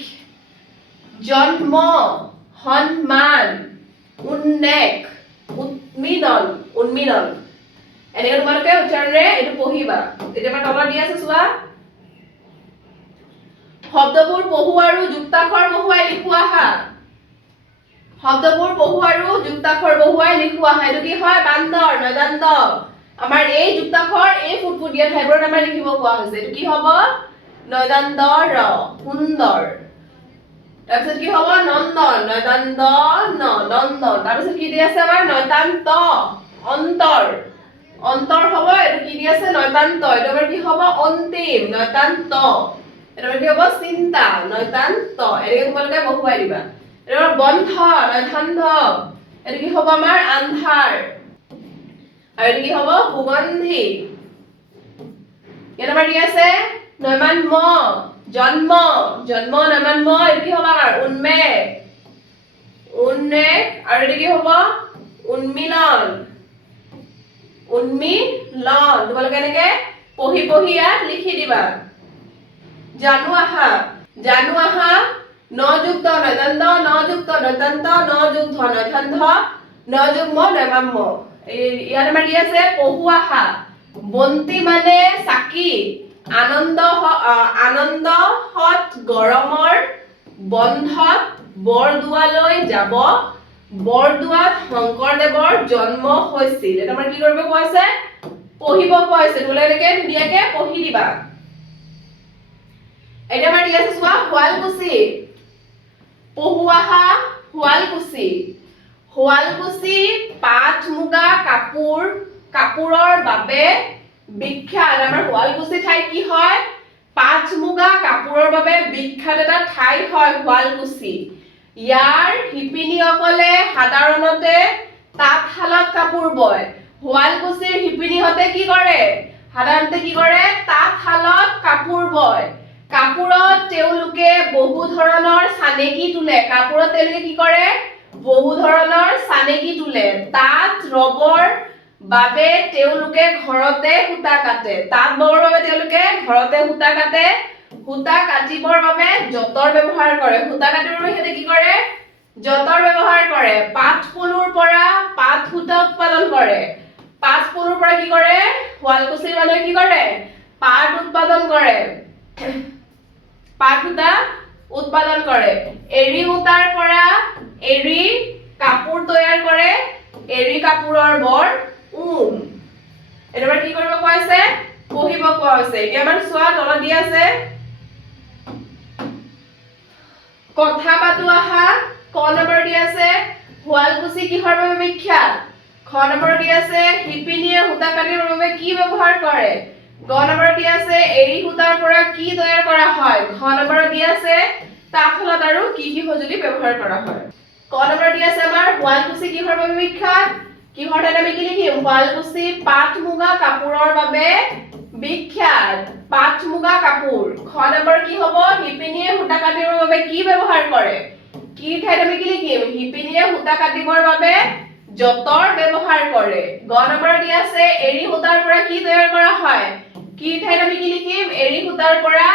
জন্ম সন্মান উন্নেক উন্মিলন এনেকৈ তোমালোকে উচ্চাৰণে এইটো পঢ়িবা এতিয়া আমাৰ তলত দিয়া আছে চোৱা শব্দবোৰ পঢ়োৱা আৰু যুক্তাক্ষৰ বহুৱাই লিখোৱা আহা এইটো কি হয় বান্দৰ নয়দান্ত আমাৰ এই যুক্তাক্ষৰ এই ফুটফুটীয়া ঠাইবোৰত আমাৰ লিখিব কোৱা হৈছে এইটো কি হ'ব নয়দান্ত ৰ সুন্দৰ তাৰপিছত কি হ'ব নন্দন নয়দান্ত নন্দন তাৰপিছত কি দি আছে আমাৰ নয়তান্ত অন্তৰ হ'ব এইটো কি দি আছে নয়তান্ত এইটো আমাৰ কি হ'ব অন্তিম নয়তান্ত এটা কি হ'ব চিন্তা নয়তান্ত এনেকৈ তোমালোকে বহুৱাই দিবা এটাৰ বন্ধ নয় ঠান্ধ এটা কি হবে আমাৰ আন্ধাৰ আৰ এটা কি হবে সুগন্ধি ইয়াত আমাৰ কি আছে নয়মান ম জন্ম জন্ম নয়মান ম এটা কি হবে আমাৰ উন্মেষ উন্মেষ আৰু এটা কি হ'ব উন্মিলন উন্মিলন তোমালোকে এনেকে পঢ়ি পঢ়ি ইয়াত লিখি দিবা জানু আহা ন যুক্ত নয়তন্ত ন যুক্ত নয়তন্ত ন যুক্ত নয়তন্ত ন যুগ্ম নয়মাম্য ইয়াত আমাৰ কি আছে পহু আহা বন্তি মানে চাকি আনন্দ হত গৰমৰ বন্ধত বৰদোৱালৈ যাব বৰদোৱাত শংকৰদেৱৰ জন্ম হৈছিল এটা আমাৰ কি কৰিব কৈছে পঢ়িব কৈছে তোলে এনেকে ধুনীয়াকে পঢ়ি দিবা এটা আমাৰ কি আছে চোৱা শুৱালকুছি পহু আহা শুৱালকুছি পাট মুগা কাপোৰৰ বাবে বিখ্যাত আমাৰ শুৱালকুছি ঠাই কি হয় পাট মুগা কাপোৰৰ বাবে বিখ্যাত এটা ঠাই হয় শুৱালকুছি ইয়াৰ শিপিনীসকলে সাধাৰণতে তাঁতশালত কাপোৰ বয় শুৱালকুছিৰ শিপিনীহঁতে কি কৰে সাধাৰণতে কি কৰে তাঁতশালত কাপোৰ বয় কাপোৰত তেওঁলোকে বহু ধৰণৰ চানেকি তোলে কাপোৰত তেওঁলোকে কি কৰে বহু ধৰণৰ চানেকি তোলে তাঁত ৰবৰ বাবে তেওঁলোকে ঘৰতে সূতা কাটে তাঁত ববৰ বাবে তেওঁলোকে ঘৰতে সূতা কাটে সূতা কাটিবৰ বাবে যঁতৰ ব্যৱহাৰ কৰে সূতা কাটিবৰ বাবে সিহঁতে কি কৰে যঁতৰ ব্যৱহাৰ কৰে পাট পলুৰ পৰা পাট সূতা উৎপাদন কৰে পাট পলুৰ পৰা কি কৰে শুৱালকুছিৰ মানুহে কি কৰে পাট উৎপাদন কৰে পাট সূতা উৎপাদন কৰে এৰী সূতাৰ পৰা এৰী কাপোৰ তৈয়াৰ কৰে এৰী কাপোৰৰ বৰ এবাৰ কি কৰিব কৈছে পঢ়িব কোৱা হৈছে এতিয়া আমাৰ চোৱা তলত দি আছে কথা পাতো আহা ক নম্বৰ দি আছে শুৱালকুছি কিহৰ বাবে বিখ্যাত খ নম্বৰ দি আছে শিপিনীয়ে সূতা কাটিবৰ বাবে কি ব্যৱহাৰ কৰে গ নম্বৰ দি আছে এৰী সূতাৰ পৰা কি তৈয়াৰ কৰা হয় ঘ নম্বৰ দি আছে তাঁতশালত আৰু কি কি সঁজুলি ব্যৱহাৰ কৰা হয় ক নম্বৰ দি আছে আমাৰ শুৱালকুছি কিহৰ বাবে বিখ্যাত কিহৰ ঠাইত আমি কি লিখিম শুৱালকুছি পাট মুগা কাপোৰৰ বাবে বিখ্যাত পাট মুগা কাপোৰ খ নম্বৰ কি হ'ব শিপিনীয়ে সূতা কাটিবৰ বাবে কি ব্যৱহাৰ কৰে কি ঠাইত আমি কি লিখিম শিপিনীয়ে সূতা কাটিবৰ বাবে যঁতৰ ব্যৱহাৰ কৰে গ নম্বৰ দি আছে এৰী সূতাৰ পৰা কি তৈয়াৰ কৰা হয় কি ঠাইত আমি কি লিখিম এৰী সূতাৰ পৰা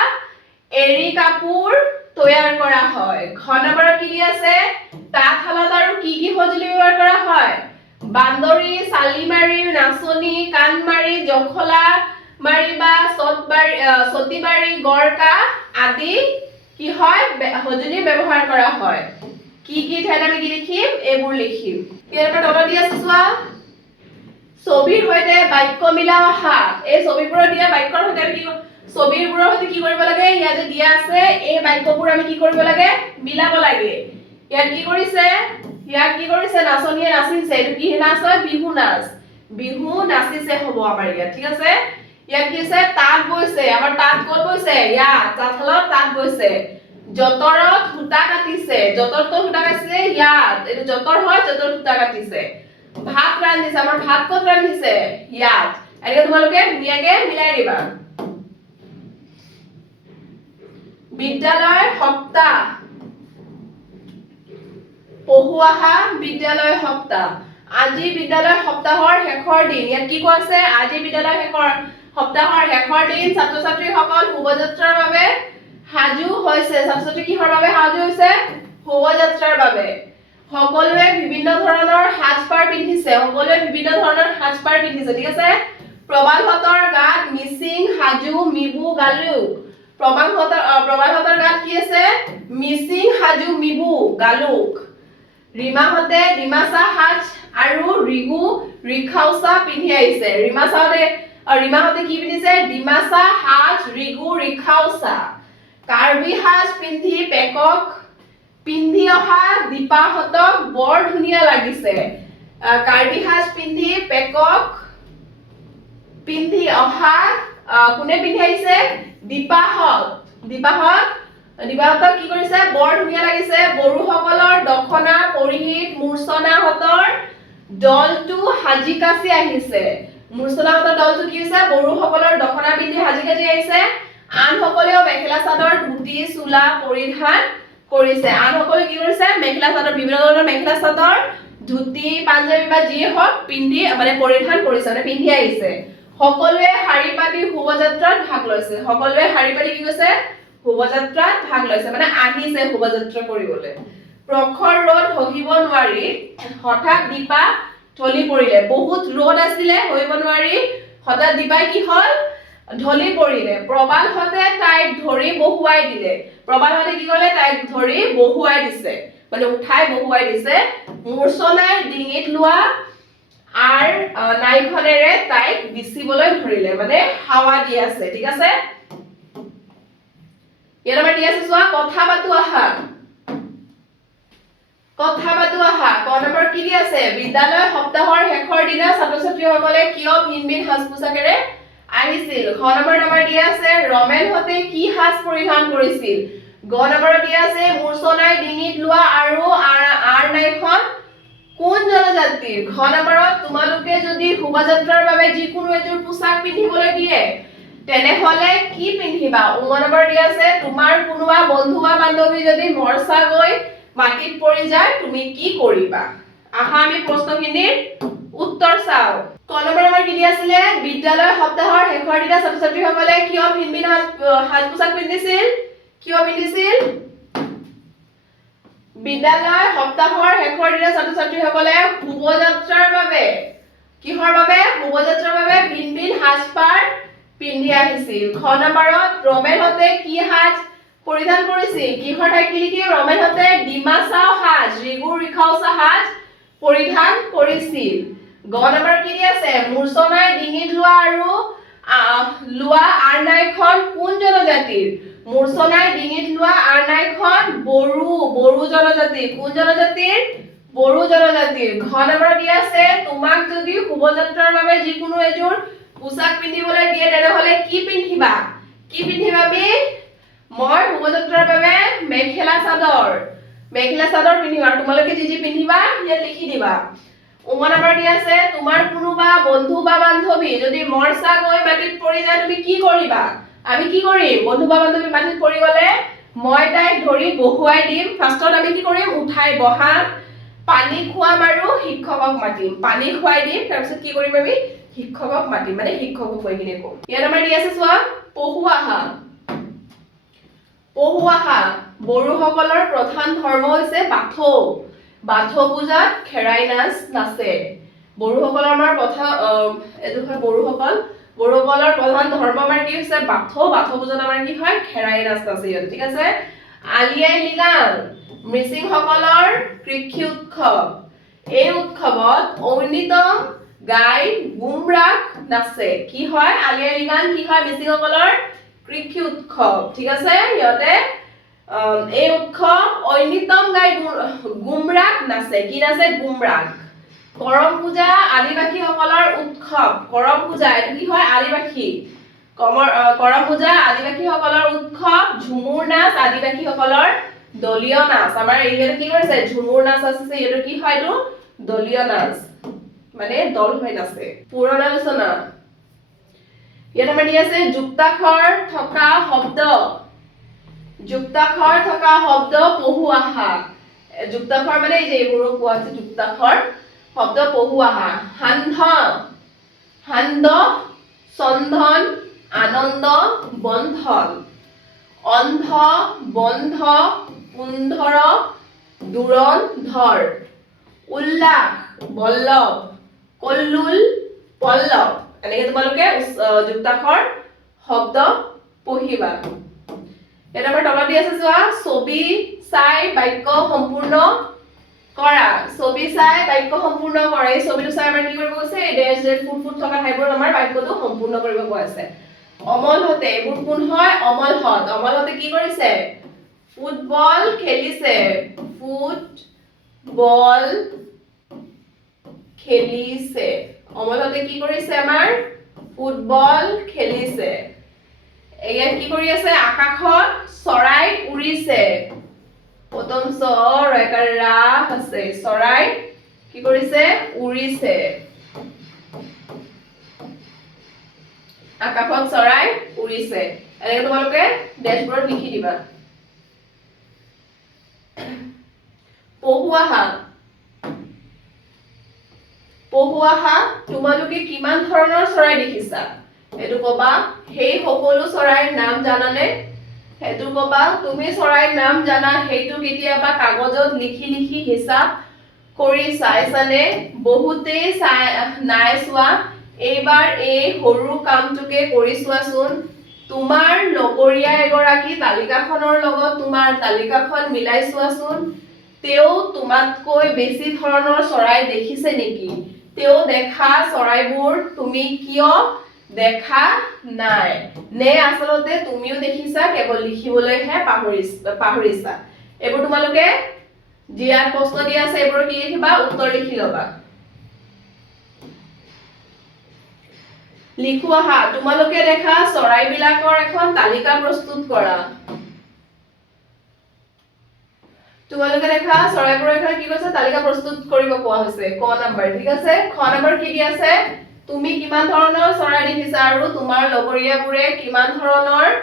এৰী কাপোৰ তৈয়াৰ কৰা হয় ঘ নম্বৰত কি দি আছে তাঁতশালত আৰু কি কি সঁজুলি ব্যৱহাৰ কৰা হয় বান্দৰী চালিমাৰী নাচনী কাণমাৰী জখলা মাৰি বা সতিবাৰী গড়কা আদি কি হয় সঁজুলি ব্যৱহাৰ কৰা হয় কি কি ঠাইত আমি কি লিখিম এইবোৰ লিখিম ইয়াৰ পৰা তলত দি আছে চোৱা ছবিৰ সৈতে বাক্য মিলাও আহা এই ছবিবোৰত দিয়া বাক্যৰ সৈতে আমি কি ছবিবোৰৰ সৈতে কি কৰিব লাগে ইয়াত যে দিয়া আছে এই বাক্যবোৰ আমি কি কৰিব লাগে মিলাব লাগে ইয়াত কি কৰিছে নাচনীয়ে নাচিছে এইটো কি নাচ হয় বিহু নাচিছে হ'ব আমাৰ ইয়াত ঠিক আছে ইয়াত কি আছে তাঁত বৈছে আমাৰ তাঁত ক'ত বৈছে ইয়াত তাঁতশালত তাঁত বৈছে যঁতৰত সূতা কাটিছে যঁতৰত সূতা কাটিছে ইয়াত এইটো যঁতৰ হয় যঁতৰ সূতা কাটিছে ভাত ৰান্ধিছে আমাৰ ভাত ক'ত ৰান্ধিছে ইয়াত এনেকে তোমালোকে ধুনীয়াকে মিলাই দিবা বিদ্যালয় সপ্তাহ পহু আহা বিদ্যালয় সপ্তাহ আজি বিদ্যালয় সপ্তাহৰ শেষৰ দিন ইয়াত কি কৈছে আজি বিদ্যালয় সপ্তাহৰ শেষৰ দিন ছাত্ৰ ছাত্ৰীসকল শোভাযাত্ৰাৰ বাবে সাজু হৈছে ছাত্ৰ ছাত্ৰী কিহৰ বাবে সাজু হৈছে শোভাযাত্ৰাৰ বাবে সকলোৱে বিভিন্ন ধৰণৰ সাজপাৰ পিন্ধিছে ঠিক আছে প্ৰবালহঁতৰ গাত মিচিং সাজু মিবু গালুক প্ৰবালহঁতৰ গাত কি আছে মিচিং সাজু মিবু গালুক ৰীমাহঁতে ডিমাচা সাজ আৰু ৰিখাওচা পিন্ধি আহিছে ৰীমাহঁতে কি পিন্ধিছে ডিমাচা সাজ ৰিখাওচা কাৰ্বি সাজ পিন্ধি অহা দীপাহঁতক বৰ ধুনীয়া লাগিছে কাৰ্বি সাজ পিন্ধি অহা কোনে পিন্ধি আহিছে দীপাহঁত দিবাহঁতক কি কৰিছে বৰ ধুনীয়া লাগিছে বড়োসকলৰ দখনা পৰিহিত মূৰ্ছনাহঁতৰ দলটো সাজি কাচি আহিছে মূৰ্ছনাহঁতৰ দলটো কি হৈছে বড়োসকলৰ দখনা পিন্ধি সাজি কাচি আহিছে আনসকলেও মেখেলা চাদৰ ধুতি চোলা পৰিধান কৰিছে আনসকলে কি কৰিছে মেখেলা চাদৰ বিভিন্ন ধৰণৰ মেখেলা চাদৰ ধুতি পাঞ্জাবী বা যি হওক পিন্ধি মানে পৰিধান কৰিছে মানে পিন্ধি আহিছে সকলোৱে শাৰী পাতি শোভাযাত্ৰাত ভাগ লৈছে সকলোৱে শাৰী পাতি কি কৈছে শোভাযাত্ৰাত ভাগ লৈছে মানে আহিছে শোভাযাত্ৰা কৰিবলৈ প্ৰখৰ ৰ'দ সহিব নোৱাৰি হঠাৎ দীপা ঢলি পৰিলে বহুত ৰ'দ আছিলে সহিব নোৱাৰি হঠাৎ দীপাই কি হ'ল ঢলি পৰিলে প্ৰবালহঁতে তাইক ধৰি বহুৱাই দিলে প্ৰবালহঁতে কি কৰিলে তাইক ধৰি বহুৱাই দিছে মানে উঠাই বহুৱাই দিছে মূৰ্ছনাই ডিঙিত লোৱা আৰ নাইখনেৰে তাইক বিচিবলৈ ধৰিলে মানে হাৱা দি আছে ঠিক আছে ইয়াৰ আমাৰ দি আছে চোৱা কথা পাতো আহা ক নম্বৰ কি দি আছে বিদ্যালয় সপ্তাহৰ শেষৰ দিনা ছাত্ৰ ছাত্ৰীসকলে কিয় ভিন ভিন সাজ পোছাকেৰে আহিছিল খ নম্বৰ দি আছে ৰমেনহঁতে কি সাজ পৰিধান কৰিছিল গ নম্বৰ দি আছে মূৰ্ছনাই ডিঙিত লোৱা আৰু আৰ নাইখন কোন জনজাতিৰ ঘ নম্বৰত তোমালোকে যদি শোভাযাত্ৰাৰ বাবে যিকোনো এযোৰ পোছাক পিন্ধিবলৈ দিয়ে তেনেহলে কি পিন্ধিবা উম নম্বৰ দি আছে তোমাৰ কোনোবা বন্ধু বা বান্ধৱী যদি মৰছা গৈ মাটিত পৰি যায় তুমি কি কৰিবা আহা আমি প্ৰশ্নখিনিৰ উত্তৰ চাও ক নম্বৰ আমাৰ কি দি আছিলে বিদ্যালয় সপ্তাহৰ শেষৰ দিনা ছাত্ৰ ছাত্ৰীসকলে কিয় ভিন ভিন সাজ পোছাক পিন্ধিছিল বিদ্যালয় সপ্তাহৰ শেষৰ দিনা ছাত্ৰ ছাত্ৰীসকলে শোভাযাত্ৰাৰ বাবে কিহৰ বাবে শোভাযাত্ৰাৰ বাবে ভিন ভিন সাজপাৰ পিন্ধি আহিছিল খ নম্বৰত ৰমেনহঁতে কি সাজ পৰিধান কৰিছিল কিহৰ ঠাইত কি লিখি ৰমেনহঁতে ডিমাচাও সাজ ৰিগু ৰিখাওচা সাজ পৰিধান কৰিছিল গ নম্বৰ কি দি আছে মূৰ্ছনাই ডিঙিত লোৱা আৰনাইখন কোন জনজাতিৰ মূৰ্ছনাই ডিঙিত লোৱা আৰনাইখন বড়ো জনজাতিৰ কোন জনজাতিৰ বড়ো জনজাতিৰ ঘ নম্বৰ দি আছে তোমাক যদি শোভাযাত্ৰাৰ বাবে যিকোনো এযোৰ পোছাক পিন্ধিবলৈ দিয়ে তেনেহলে কি পিন্ধিবা মই শোভাযাত্ৰাৰ বাবে মেখেলা চাদৰ পিন্ধিম আৰু তোমালোকে যি পিন্ধিবা ইয়াত লিখি দিবা উম নম্বৰ দি আছে তোমাৰ কোনোবা বন্ধু বা বান্ধৱী যদি মৰছা গৈ মাটিত পৰি যায় তুমি কি কৰিবা আমি কি কৰিম বন্ধু বা বান্ধৱী মাটিত পৰি গলে মই তাইক ধৰি বহুৱাই দিম ফাৰ্ষ্টত আমি কি কৰিম উঠাই বহাম পানী খুৱাম আৰু শিক্ষকক মাতিম পানী খুৱাই দিম তাৰ পিছত কি কৰিম আমি শিক্ষকক মাতিম মানে শিক্ষকক কৈ কিনে কম ইয়াত আমাৰ দি আছে চোৱা পহুৱাহা বড়োসকলৰ প্ৰধান ধৰ্ম হৈছে বাথৌ পূজাত খেৰাই নাচ নাচে বড়োসকলৰ আমাৰ বড়োসকলৰ প্ৰধান ধৰ্ম আমাৰ কি হৈছে বাথৌ পূজাত আমাৰ কি হয় খেৰাই নাচ নাচে ঠিক আছে আলি আই লৃগাং মিচিংসকলৰ কৃষি উৎসৱ এই উৎসৱত ঐনিতম গাই গুমৰাগ নাচে কি হয় আলি আই লৃগাং কি হয় মিচিংসকলৰ কৃষি উৎসৱ ঠিক আছে ইহঁতে এই উৎসৱ ঐনিতম গাই গুমৰাগ নাচে কি নাচে গুমৰাগ কৰম পূজা আদিবাসীসকলৰ উৎসৱ কৰম পূজা এইটো কি হয় আদিবাসী কৰম পূজা আদিবাসীসকলৰ উৎসৱ ঝুমুৰ নাচ আদিবাসীসকলৰ দলীয় নাচ আমাৰ এইটো কি কৰিছে ঝুমুৰ নাচ আছে এইটো কি হয় এইটো দলীয় নাচ মানে দল হৈ নাচে পুৰণালোচনা ইয়াত আমাৰ দি আছে যুক্তাক্ষৰ থকা শব্দ পহুৱাহা যুক্তাক্ষৰ মানে এই যে এইবোৰক কোৱা আছে যুক্তাক্ষৰ শব্দ পহুৱাহা সান্দ চন্ধন আনন্দ বন্ধন অন্ধ বন্ধ পুন্ধৰ দূৰণ ধৰ উল্লাস বল্লভ কল্লোল পল্লৱ এনেকে তোমালোকে যুক্তাক্ষৰ শব্দ পঢ়িবা এটা আমাৰ তলত দি আছে চোৱা ছবি চাই বাক্য সম্পূৰ্ণ কৰা এই ছবিটো চাই আমাৰ কি কৰিব কৈছে এই ডেছ ডেছ ফুট থকা ঠাইবোৰ আমাৰ বাক্যটো সম্পূৰ্ণ কৰিব কৈ আছে অমলহঁতে এইবোৰ কোন হয় অমলহঁতে কি কৰিছে ফুটবল খেলিছে অমলহঁতে কি কৰিছে আমাৰ ফুটবল খেলিছে ইয়াত কি কৰি আছে আকাশত চৰাই উৰিছে প্ৰথম চ ৰয়কাৰ ৰা আছে চৰাই কি কৰিছে উৰিছে আকাশত চৰাই উৰিছে এনেকৈ তোমালোকে ড্যাশবোৰ্ডত লিখি দিবা পহুৱাহা তোমালোকে কিমান ধৰণৰ চৰাই দেখিছা এটো কবা সেই সকলো চৰাইৰ নাম জানানে হেতু কবা তুমি চৰাইৰ নাম জানা হেতু কেতিয়াবা কাগজত লিখি লিখি হিচাপ কৰি চাইছানে বহুতে নাই চোৱা এইবাৰ এই সৰু কামটোকে কৰি চোৱাচোন তোমাৰ লগৰীয়া এগৰাকী তালিকাখনৰ লগত তোমাৰ তালিকাখন মিলাই চোৱাচোন তেও তোমাতকৈ বেছি ধৰণৰ চৰাই দেখিছে নেকি তেও দেখা চৰাইবোৰ তুমি কিয় দেখা নাই নে আসলতে তুমিও দেখিছা কেৱল লিখিবলৈহে পাহৰিছা এবোৰ তোমালোকে জিয়াত প্ৰশ্ন দিয়া আছে এবোৰ কি লিখিবা উত্তৰ লিখি লবা লিখু আহা তোমালোকে দেখা চৰাইবিলাকৰ এখন তালিকা প্ৰস্তুত কৰা তোমালোকে দেখা চৰাইবোৰৰ এখন কি কৈছে তালিকা প্ৰস্তুত কৰিব কোৱা হৈছে ক নম্বৰ ঠিক আছে খ নম্বৰ কি দি আছে তুমি কিমান ধৰণৰ চৰাই দেখিছা আৰু তোমাৰ লগৰীয়াবোৰে কিমান ধৰণৰ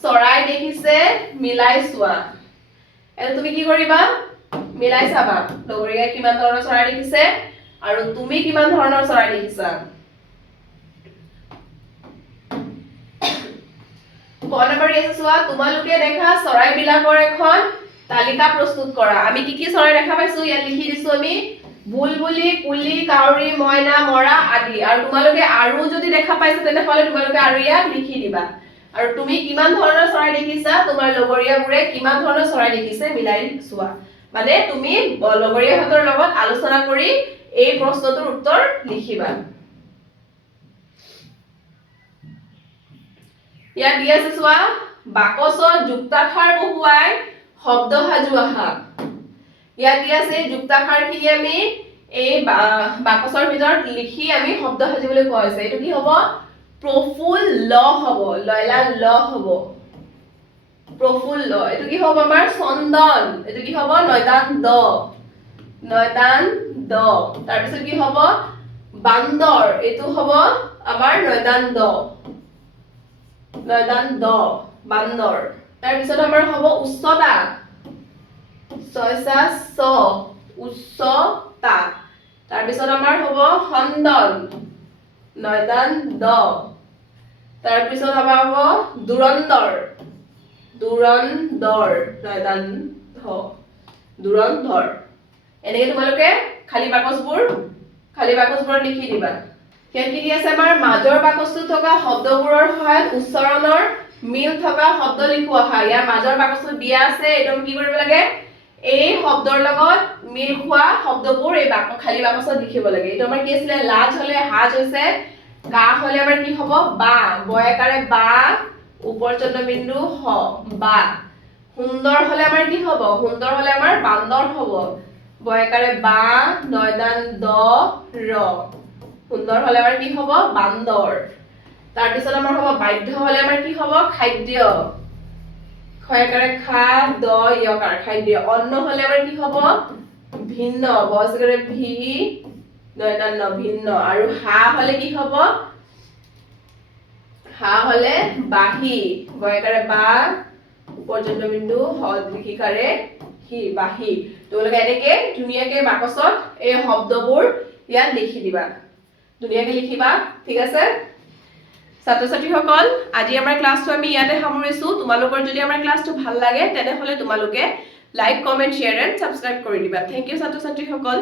চৰাই দেখিছে মিলাই চোৱা এনে তুমি কি কৰিবা মিলাই চাবা লগৰীয়াই কিমান ধৰণৰ চৰাই দেখিছে আৰু তুমি কিমান ধৰণৰ চৰাই দেখিছা ক নম্বৰ আছে চোৱা তোমালোকে দেখা চৰাইবিলাকৰ এখন তালিকা প্ৰস্তুত কৰা আমি কি কি চৰাই দেখা পাইছো ইয়াত লিখি দিছো আমি বুলবুলি কুলি কাউৰী ময়না মৰা আদি আৰু তোমালোকে আৰু যদি দেখা পাইছা তেনেহলে তোমালোকে আৰু ইয়াত লিখি দিবা আৰু তুমি কিমান ধৰণৰ চৰাই দেখিছা তোমাৰ লগৰীয়াবোৰে কিমান ধৰণৰ চৰাই দেখিছে মিলাই চোৱা মানে তুমি লগৰীয়াহঁতৰ লগত আলোচনা কৰি এই প্ৰশ্নটোৰ উত্তৰ লিখিবা ইয়াত দি আছে চোৱা বাকচত যুক্তাক্ষৰ বহুৱাই শব্দ সাজু আহা ইয়াত দি আছে যুক্তাক্ষৰখিনি আমি এই বাকচৰ ভিতৰত লিখি আমি শব্দ সাজিবলৈ কোৱা হৈছে এইটো কি হ'ব প্ৰফুল্ল হ'ব লয়লা ল হ'ব প্ৰফুল্ল এইটো কি হ'ব আমাৰ চন্দন এইটো কি হ'ব নয়দান দ তাৰ পিছত কি হ'ব বান্দৰ এইটো হ'ব আমাৰ নয়দান দ বান্দৰ তাৰ পিছত আমাৰ হ'ব উচ্চতা ছয়সা স উচ্চতা তাৰ পিছত আমাৰ হ'ব খণ্ডন নয়দান দ তাৰ পিছত আমাৰ হ'ব দুৰন্দৰ নয়দান ধ দুৰন্দৰ এনেকৈ তোমালোকে খালি বাকচবোৰ লিখি দিবা ইয়াত কি আছে আমাৰ মাজৰ বাকচটো থকা শব্দবোৰৰ সহায়ত উচ্চাৰণৰ মিল থকা শব্দ লিখোৱা হয় ইয়াৰ মাজৰ বাকচটো দিয়া আছে একদম কি কৰিব লাগে এই শব্দৰ লগত মিল খোৱা শব্দবোৰ এই খালি বাকচত লিখিব লাগে এইটো আমাৰ কি আছিল লাজ হলে হাজ হৈছে কা হলে আমাৰ কি হ'ব বা বয়কাৰে বা উপৰ্জন্য বিন্দু হ বা সুন্দৰ হলে আমাৰ কি হ'ব সুন্দৰ হলে আমাৰ বান্দৰ হ'ব বয়কাৰে বা নয়দান দ ৰ সুন্দৰ হলে আমাৰ কি হ'ব বান্দৰ তাৰ পিছত আমাৰ হ'ব বাধ্য হলে আমাৰ কি হ'ব খাদ্য খয়কাৰে খা দ য়কাৰ খাদ্য অন্ন হলে আমাৰ কি হ'ব ভিন্ন বজকাৰে ভি নয়দান ন ভিন্ন আৰু হা হলে কি হ'ব হা হলে বাহি বয়কাৰে বা উপৰ্জন্য বিন্দু হ দীৰ্ঘিকাৰে হি বাহি তোমালোকে এনেকে ধুনীয়াকে বাকচত এই শব্দবোৰ ইয়াত লিখি দিবা ধুনীয়াকে লিখিবা ঠিক আছে ছাত্ৰ ছাত্ৰীসকল আজি আমাৰ ক্লাছটো আমি ইয়াতে সামৰিছো তোমালোকৰ যদি আমাৰ ক্লাছটো ভাল লাগে তেনেহলে তোমালোকে like comment share and subscribe কৰি দিবা থ্যাংক ইউ ছাত্ৰ ছাত্ৰীসকল